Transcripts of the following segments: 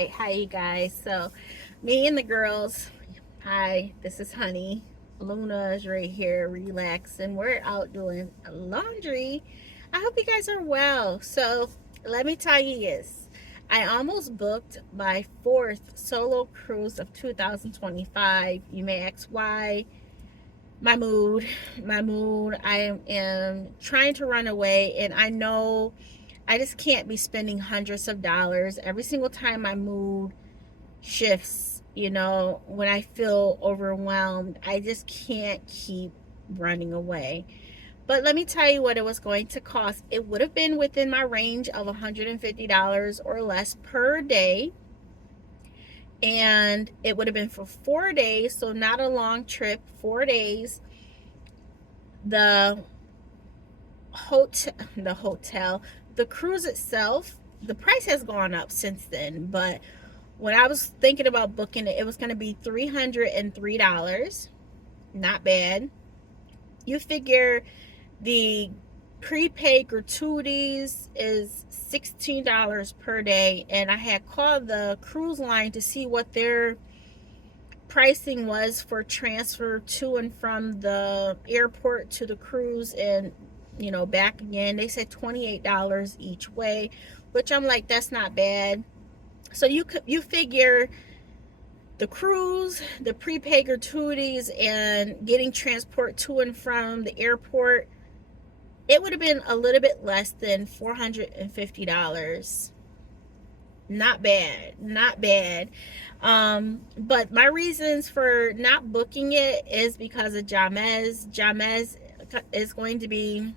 right, hi you guys. So, me and the girls, hi, this is Honey. Luna is right here, relaxing. We're out doing laundry. I hope you guys are well. So, let me tell you this. I almost booked my fourth solo cruise of 2025. You may ask why. My mood, my mood. I am trying to run away, and I know I just can't be spending hundreds of dollars every single time my mood shifts. When I feel overwhelmed, I just can't keep running away. But let me tell you what it was going to cost. It would have been within my range of $150 or less per day. And it would have been for 4 days, so not a long trip, 4 days. The the cruise itself, the price has gone up since then, but when I was thinking about booking it, it was going to be $303. Not bad. You figure the prepaid gratuities is $16 per day, and I had called the cruise line to see what their pricing was for transfer to and from the airport to the cruise and back again. They said $28 each way, which I'm like, that's not bad. So you figure the cruise, the prepaid gratuities, and getting transport to and from the airport, it would have been a little bit less than $450. Not bad, not bad. But my reasons for not booking it is because of Jamez. Jamez is going to be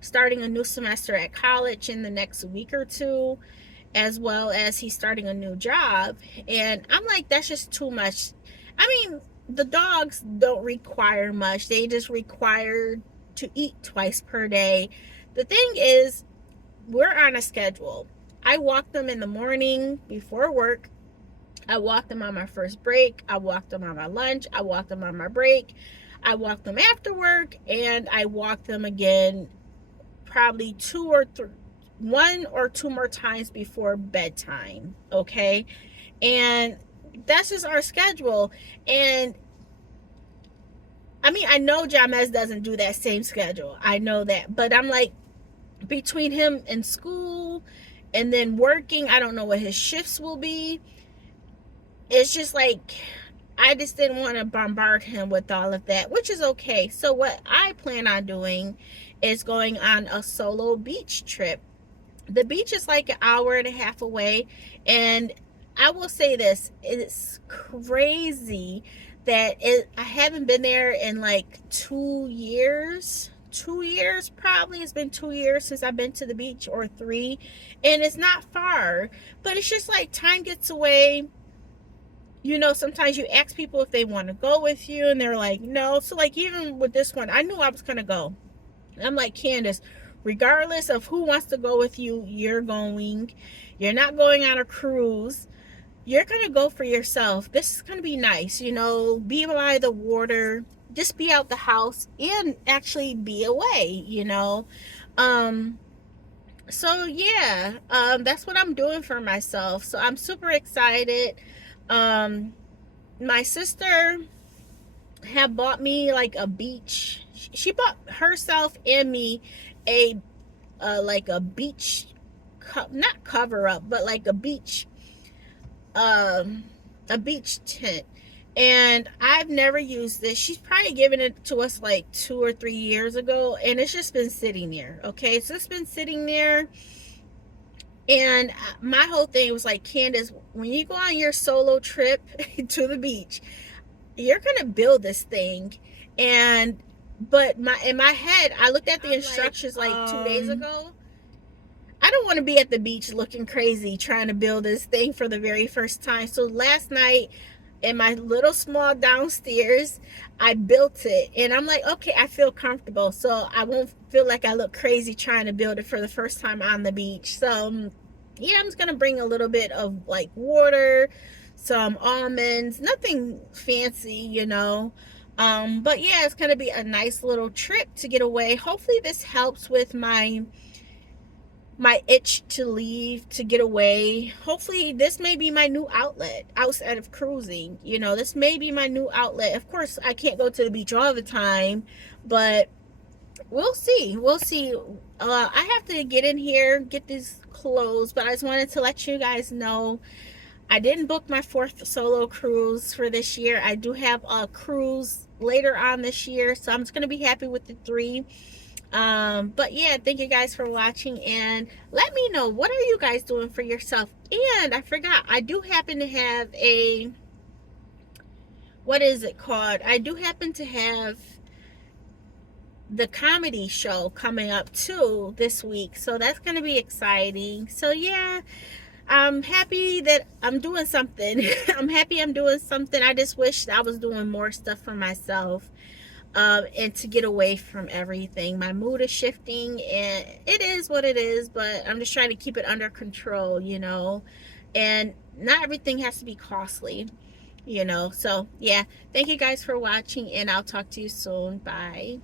starting a new semester at college in the next week or two, as well as he's starting a new job. And I'm like, that's just too much. I mean, the dogs don't require much. They just require to eat twice per day. The thing is, we're on a schedule. I walk them in the morning before work. I walk them on my first break. I walk them on my lunch. I walk them on my break. I walk them after work, and I walk them again probably one or two more times before bedtime. Okay. And that's just our schedule. And I mean, I know Jamez doesn't do that same schedule. I know that. But I'm like, between him and school and then working, I don't know what his shifts will be. It's just like, I just didn't want to bombard him with all of that, which is okay. So what I plan on doing is going on a solo beach trip. The beach is like an hour and a half away, and I will say this, it's crazy that I haven't been there in like 2 years. 2 years probably. It's been 2 years since I've been to the beach, or 3, and it's not far, but it's just like time gets away. Sometimes you ask people if they want to go with you, and they're like, no. So like, even with this one, I knew I was gonna go. I'm like, Candace, regardless of who wants to go with you, you're going. You're not going on a cruise. You're gonna go for yourself. This is gonna be nice, be by the water, just be out the house and actually be away. So yeah, that's what I'm doing for myself. So I'm super excited. My sister had bought me like a beach. She bought herself and me a like a beach, not cover up, but like a beach tent. And I've never used this. She's probably given it to us like 2 or 3 years ago, and it's just been sitting there. Okay, so it's been sitting there. And my whole thing was like, Candace, when you go on your solo trip to the beach, you're gonna build this thing. But in my head, I looked at the instructions like 2 days ago. I don't want to be at the beach looking crazy trying to build this thing for the very first time. So last night, in my little small downstairs, I built it, and I'm like, okay, I feel comfortable, so I won't feel like I look crazy trying to build it for the first time on the beach. So yeah, I'm just gonna bring a little bit of like water, some almonds, nothing fancy. But yeah, it's gonna be a nice little trip to get away. Hopefully this helps with my my itch to leave, to get away. Hopefully this may be my new outlet outside of cruising. You know, this may be my new outlet. Of course, I can't go to the beach all the time, but we'll see. We'll see. I have to get in here, get these clothes, but I just wanted to let you guys know I didn't book my 4th solo cruise for this year. I do have a cruise later on this year, so I'm just going to be happy with the 3. But yeah, thank you guys for watching, and let me know, what are you guys doing for yourself? And I forgot, I do happen to have a, what is it called? I do happen to have the comedy show coming up too this week, so that's going to be exciting. So yeah, I'm happy that I'm doing something. I'm happy I'm doing something. I just wish I was doing more stuff for myself, and to get away from everything. My mood is shifting, and it is what it is, but I'm just trying to keep it under control, you know, and not everything has to be costly, you know. So yeah, thank you guys for watching, and I'll talk to you soon. Bye.